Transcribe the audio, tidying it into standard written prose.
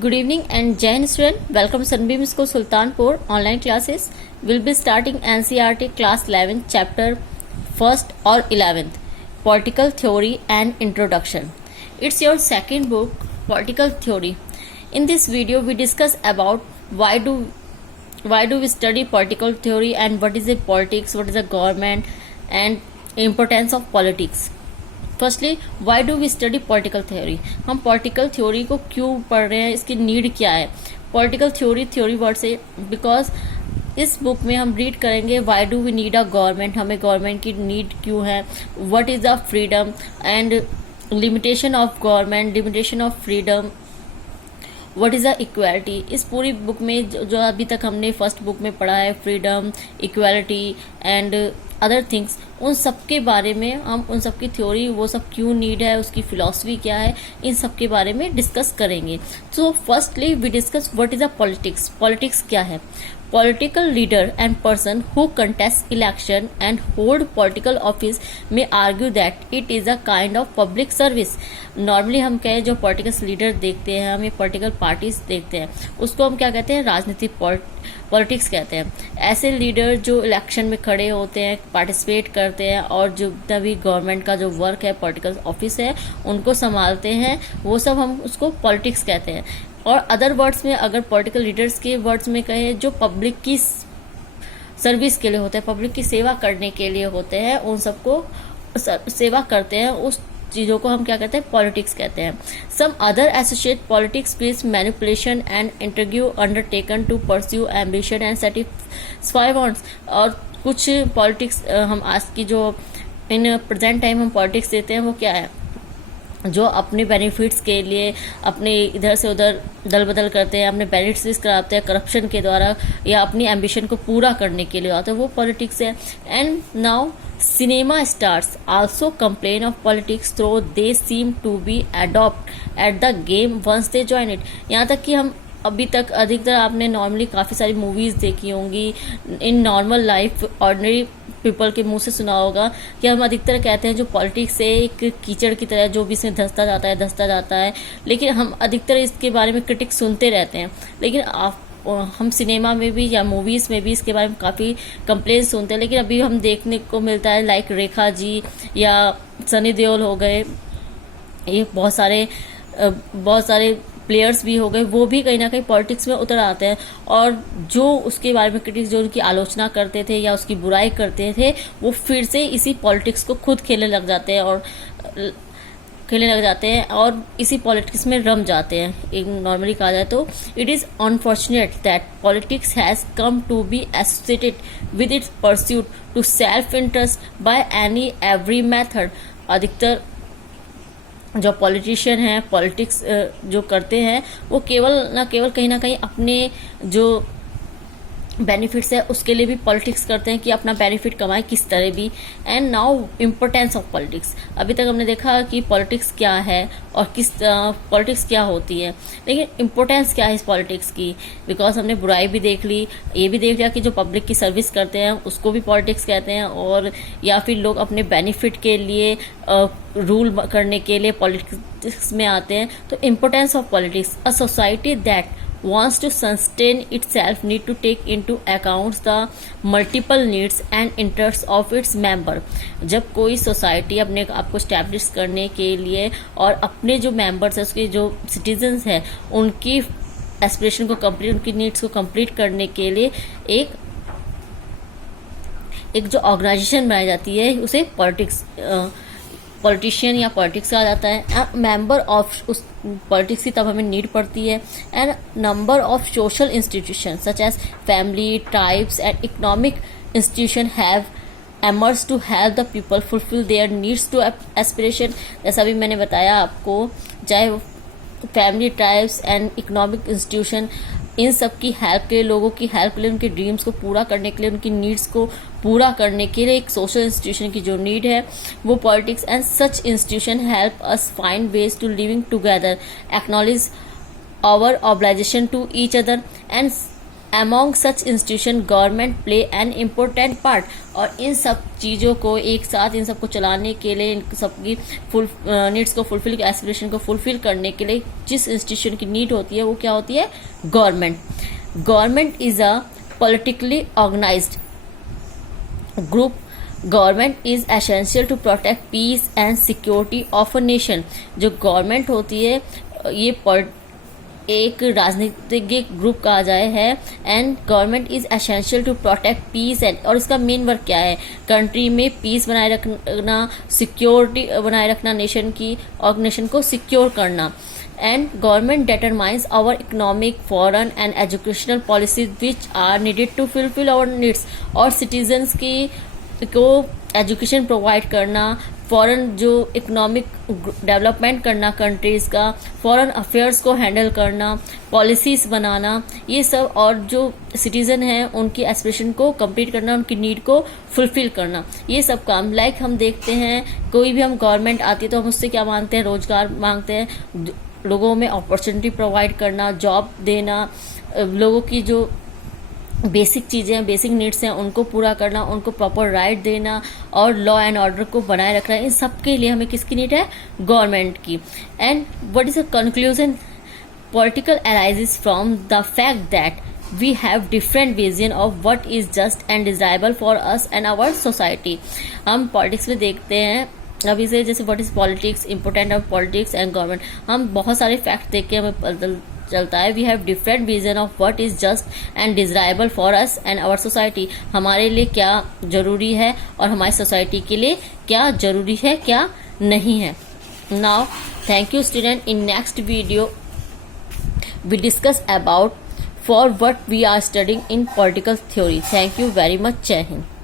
Good evening and Jai Hind student. Welcome to Sunbeam School Sultanpur online classes. We'll be starting NCERT class 11 chapter 1st or 11th Political Theory and Introduction. It's your second book Political Theory. In this video we discuss about why do we study political theory and what is a politics, what is a government and importance of politics. Firstly why do we study political theory. हम political theory को क्यों पढ़ रहे हैं, इसकी need क्या है. Political theory word से बिकॉज इस बुक में हम रीड करेंगे why do we need a government, हमें गवर्नमेंट की नीड क्यों है, what is the freedom and limitation of government, limitation of freedom, what is the equality. इस पूरी बुक में जो अभी तक हमने फर्स्ट बुक में पढ़ा है, freedom, equality and other things, उन सब के बारे में हम उन सब की थ्योरी, वो सब क्यों नीड है, उसकी फिलॉसफी क्या है, इन सब के बारे में डिस्कस करेंगे. So firstly we discuss what is a politics. Politics क्या है. Political leader and person who contest election and hold political office may argue that it is a kind of public service. Normally हम कहें जो political leader देखते हैं, हम ये political parties देखते हैं, उसको हम क्या कहते हैं, राजनीतिक पॉलिटिक्स कहते हैं. ऐसे लीडर जो इलेक्शन में खड़े होते हैं, पार्टिसिपेट करते हैं और जो तभी गवर्नमेंट का जो वर्क है, पॉलिटिकल ऑफिस है, उनको संभालते हैं, वो सब हम उसको पॉलिटिक्स कहते हैं. और अदर वर्ड्स में अगर पॉलिटिकल लीडर्स के वर्ड्स में कहें, जो पब्लिक की सर्विस के लिए होते हैं, पब्लिक की सेवा करने के लिए होते हैं, उन सबको सेवा करते हैं, उस चीज़ों को हम क्या कहते हैं, पॉलिटिक्स कहते हैं. Some other associate politics with manipulation and interview undertaken to pursue ambition and satisfy wants. और कुछ पॉलिटिक्स हम आज की जो इन प्रेजेंट टाइम हम पॉलिटिक्स देते हैं, वो क्या है, जो अपने बेनिफिट्स के लिए अपने इधर से उधर दल बदल करते हैं, अपने बेनिफिट्स कराते हैं करप्शन के द्वारा या अपनी एम्बिशन को पूरा करने के लिए आते हैं, वो पॉलिटिक्स है. And now cinema stars also complain of politics through they seem to be adopt at the game once they join it. यहाँ तक कि हम अभी तक अधिकतर आपने नॉर्मली काफ़ी सारी मूवीज़ देखी होंगी, in normal life ordinary people के मुंह से सुना होगा कि हम अधिकतर कहते हैं जो पॉलिटिक्स है एक कीचड़ की तरह, जो भी इसमें धंसता जाता है. लेकिन हम अधिकतर इसके बारे में क्रिटिक सुनते रहते हैं, लेकिन हम सिनेमा में भी या मूवीज़ में भी इसके बारे में काफ़ी कंप्लेन सुनते हैं. लेकिन अभी हम देखने को मिलता है लाइक रेखा जी या सनी देओल हो गए, ये बहुत सारे प्लेयर्स भी हो गए, वो भी कहीं ना कहीं पॉलिटिक्स में उतर आते हैं. और जो उसके बारे में क्रिटिक्स जो उनकी आलोचना करते थे या उसकी बुराई करते थे, वो फिर से इसी पॉलिटिक्स को खुद खेलने लग जाते हैं और इसी पॉलिटिक्स में रम जाते हैं. एक नॉर्मली कहा जाए तो it is unfortunate that politics has come to be associated with its pursuit to self interest by any every method. अधिकतर जो पॉलिटिशियन हैं, पॉलिटिक्स जो करते हैं, वो केवल कहीं ना कहीं अपने जो बेनिफिट्स है उसके लिए भी पॉलिटिक्स करते हैं कि अपना बेनिफिट कमाए किस तरह भी. And now importance of politics. अभी तक हमने देखा कि पॉलिटिक्स क्या है और किस पॉलिटिक्स क्या होती है, लेकिन इम्पोर्टेंस क्या है इस पॉलिटिक्स की. बिकॉज हमने बुराई भी देख ली, ये भी देख लिया कि जो पब्लिक की सर्विस करते हैं उसको भी पॉलिटिक्स कहते हैं, और या फिर लोग अपने बेनिफिट के लिए रूल करने के लिए पॉलिटिक्स में आते हैं. तो importance of politics. A society that wants to sustain itself need to take into account the multiple needs and interests of its member. जब कोई सोसाइटी अपने आप को स्टैब्लिश करने के लिए और अपने जो मेंबर्स हैं, उसके जो सिटीजन्स हैं, उनकी एस्पिरेशन को कंप्लीट, उनकी नीड्स को कंप्लीट करने के लिए एक जो ऑर्गेनाइजेशन बनाई जाती है, उसे पॉलिटिशियन या पॉलिटिक्स कहा जाता है. मेंबर ऑफ उस पॉलिटिक्स की तब हमें नीड पड़ती है. And number of social institution such as family, tribes and economic institution have emerge to help the people fulfil their needs to aspiration. जैसा भी मैंने बताया आपको, चाहे family, tribes and economic institution, इन सब की हेल्प के लिए, लोगों की हेल्प के लिए, उनके ड्रीम्स को पूरा करने के लिए, उनकी नीड्स को पूरा करने के लिए एक सोशल इंस्टीट्यूशन की जो नीड है वो politics. And such institution help us find ways to living together, acknowledge our obligation to each other and Among such institution government play an important part. और इन सब चीज़ों को एक साथ, इन सबको चलाने के लिए, इन सबकी नीड्स को फुलफिल, एस्पिरेशन को फुलफिल करने के लिए जिस इंस्टीट्यूशन की नीड होती है वो क्या होती है? Government. Government is a politically organised group. Government is essential to protect peace and security of a nation. जो गवर्नमेंट होती है ये एक राजनीतिक ग्रुप कहा जाए है। And government is essential to protect peace and, और इसका मेन वर्क क्या है? कंट्री में पीस बनाए रखना, सिक्योरिटी बनाए रखना नेशन की, और नेशन को सिक्योर करना। And government determines our economic, foreign and educational policies which are needed to fulfill our needs। और सिटीजन्स की को एजुकेशन प्रोवाइड करना, फॉरेन जो इकोनॉमिक डेवलपमेंट करना कंट्रीज़ का, फॉरेन अफेयर्स को हैंडल करना, पॉलिसीज़ बनाना, ये सब, और जो सिटीज़न हैं उनकी एस्पिरेशन को कंप्लीट करना, उनकी नीड को फुलफिल करना, ये सब काम। लाइक हम देखते हैं कोई भी हम गवर्नमेंट आती है तो हम उससे क्या मांगते हैं? रोज़गार मांगते हैं, लोगों में अपॉर्चुनिटी प्रोवाइड करना, जॉब देना, लोगों की जो बेसिक चीज़ें हैं, बेसिक नीड्स हैं उनको पूरा करना, उनको प्रॉपर राइट देना, और लॉ एंड ऑर्डर को बनाए रखना। इन सब के लिए हमें किसकी नीड है? गवर्नमेंट की। And what is the conclusion? Political arises from the fact that we have different vision of what is just and desirable for us and our society. हम पॉलिटिक्स में देखते हैं अभी से, जैसे what is politics, important of politics and government, हम बहुत सारे फैक्ट देख के हमें पता चलता है we have different vision of what is just and desirable for us and our society. हमारे लिए क्या जरूरी है और हमारी सोसाइटी के लिए क्या जरूरी है, क्या नहीं है। Now thank you student. In next video we discuss about for what we are studying in political theory. Thank you very much. Jai Hind.